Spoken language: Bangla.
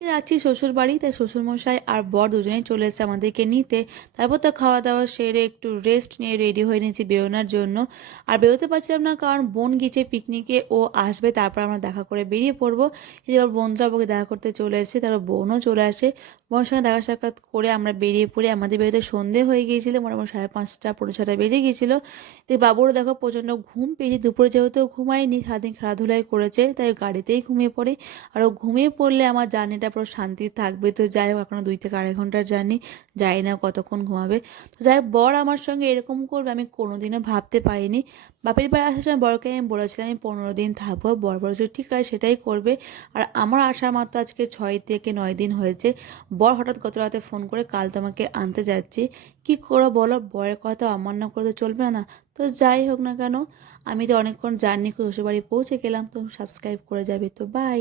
যাচ্ছি শ্বশুরবাড়ি, তাই শ্বশুরমশাই আর বর দুজনেই চলে এসেছে আমাদেরকে নিতে। তারপর তো খাওয়া দাওয়া সেরে একটু রেস্ট নিয়ে রেডি হয়ে নিয়েছি বেরোনোর জন্য। আর বেরোতে পারছিলাম না, কারণ বোন গিয়েছে পিকনিকে, ও আসবে, তারপর আমরা দেখা করে বেরিয়ে পড়বো। এই যে ওর বন্ধুরা ওকে দেখা করতে চলে এসেছে, তারপর বোনও চলে আসে। বোনের সঙ্গে দেখা সাক্ষাৎ করে আমরা বেরিয়ে পড়ি। আমাদের বেরোতে সন্ধে হয়ে গিয়েছিল, মোটামুটি 5:30 পৌনে 6টা বেজে গিয়েছিল। তো বাবুরও দেখো প্রচণ্ড ঘুম পেয়েছে, দুপুরে যেহেতু ঘুমায়নি, সারাদিন খেলাধুলাই করেছে, তাই গাড়িতেই ঘুমিয়ে পড়ে। আর ও ঘুমিয়ে পড়লে আমার জার্নিটা পুরো শান্তি থাকবে। তো যাই হোক, এখনো 2 থেকে 2.5 ঘন্টার জার্নি, যাই না কতক্ষণ ঘুমাবে। তো যাই হোক, বর আমার সঙ্গে এরকম করবে আমি কোনোদিনও ভাবতে পারিনি। বাপের বাড়ি আসার সময় বরকে আমি বলেছিলাম আমি 15 দিন থাকবো, বর বলেছে ঠিক আছে সেটাই করবে। আর আমার আসার মাত্র আজকে 6 থেকে 9 দিন হয়েছে। বর হঠাৎ গত রাতে ফোন করে কাল তোমাকে আনতে যাচ্ছি। কি করো বলো, বরের কথা অমান্য করে তো চলবে না। তো যাই হোক না কেন, আমি তো অনেকক্ষণ জার্নি করে শ্বশুরবাড়ি পৌঁছে গেলাম। তো সাবস্ক্রাইব করে যাবে, তো বাই।